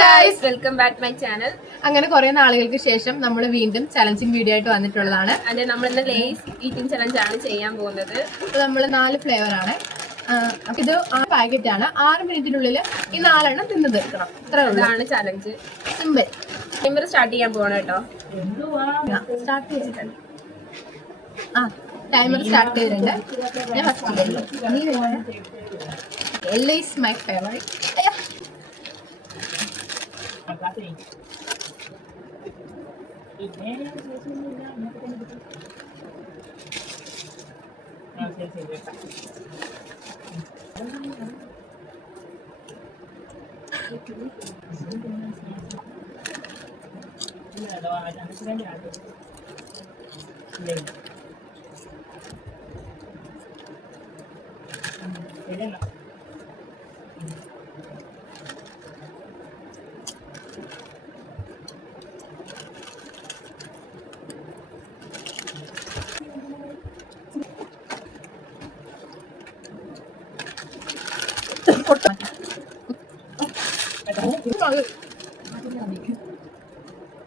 Guys, welcome back my channel. അങ്ങനെ കുറെ നാളുകൾക്ക് ശേഷം നമ്മൾ വീണ്ടും ചലഞ്ചിങ് വീഡിയോ ആയിട്ട് വന്നിട്ടുള്ളതാണ്. അതെ, നമ്മൾ ഇന്ന് ലേസ് ഈറ്റിംഗ് ചലഞ്ച് ആണ് ചെയ്യാൻ പോകുന്നത്. നമ്മൾ 4 ഫ്ലേവർ ആണ്. അപ്പൊ ഇത് ആ പാക്കറ്റ് ആണ്. 6 മിനിറ്റിനുള്ളിൽ ഈ 4 എണ്ണം തിന്നു തീർക്കണം. ഇതാണ് ചലഞ്ച്. സിമ്പിൾ. ടൈമർ സ്റ്റാർട്ട് ചെയ്യാൻ പോകണം കേട്ടോ. സ്റ്റാർട്ട് ചെയ്തിട്ടുണ്ട്. ടൈമർ സ്റ്റാർട്ട് ചെയ്തിട്ടുണ്ട്. ഞാൻ first yellow is my favourite.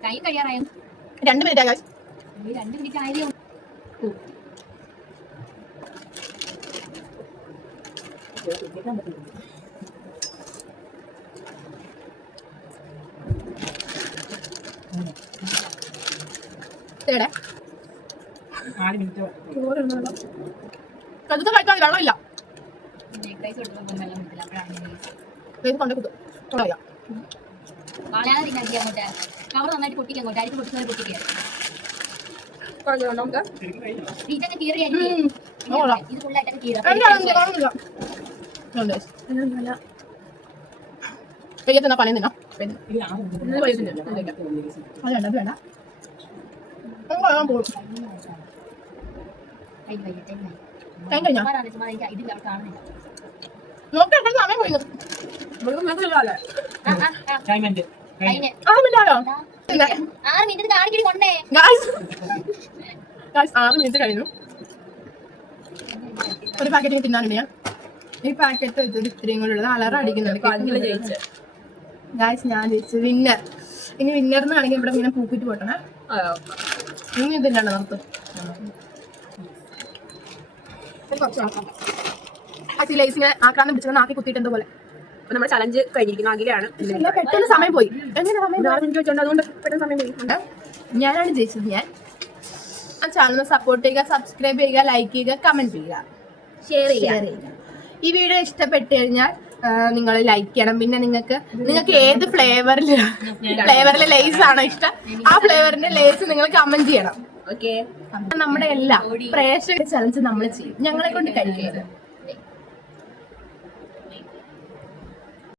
കൈ കഴിയാറായോ? 2 മിനിറ്റ് ആകാം. 2 മിനിറ്റ് ആയോ? വെള്ളമില്ല. കവർ നന്നായിട്ട് പൊട്ടിക്കാൻ അരിക്ക് പൊട്ടിക്കാൻ പൊട്ടിക്കുക. ഇത് ഫുള്ളായിട്ട് കീറ. പണി തിന്നാ സമയം പോയി. 6 മിനിറ്റ് കാണിക്കടി കൊണ്ടേ. 6 മിനിറ്റ് കഴിഞ്ഞു. ഒരു പാക്കറ്റ് തിന്നാനുണ്ട് ഞാൻ. ഈ പാക്കറ്റ് ഇത്രയും കൂടെ ഉള്ളത് അലറ അടിക്കുന്നുണ്ട്. ഗായ്സ്, ഞാൻ ജയിച്ചു. വിന്നർ. ഇനി വിന്നറിനാണെങ്കിൽ ഇവിടെ ഇങ്ങനെ പൂക്കിട്ട് പോട്ടണേ. ഇനി ഇതില്ലാണ്ട് നിർത്തും. ലൈസിങ്ങനെ ആക്കാണ്ട് പിടിച്ചത് ആക്കി കുത്തിയിട്ട് എന്തോ പോലെ. അപ്പൊ നമ്മുടെ ചലഞ്ച് കഴിഞ്ഞിരിക്കുന്നു. അഖിലാണ്. പെട്ടെന്ന് സമയം പോയി. എങ്ങനെ സമയം അതുകൊണ്ട് പെട്ടെന്ന് സമയം പോയി. ഞാനാണ് ജയിച്ചത്. ഞാൻ ആ ചാനൽ സപ്പോർട്ട് ചെയ്യുക, സബ്സ്ക്രൈബ് ചെയ്യുക, ലൈക്ക് ചെയ്യുക, കമന്റ് ചെയ്യുക, ഷെയർ ചെയ്യുക. ഈ വീഡിയോ ഇഷ്ടപ്പെട്ട് കഴിഞ്ഞാൽ നിങ്ങൾ ലൈക്ക് ചെയ്യണം. പിന്നെ നിങ്ങൾക്ക് ഏത് ഫ്ലേവറിലെ ലേസ് ആണോ ഇഷ്ടം, ആ ഫ്ലേവറിന്റെ ലേസ് നിങ്ങൾ കമന്റ് ചെയ്യണം. ഓക്കെ, നമ്മുടെ എല്ലാ പ്രേക്ഷക ചലഞ്ച് നമ്മൾ ചെയ്യും. ഞങ്ങളെ കൊണ്ട് കഴിക്കരുത്.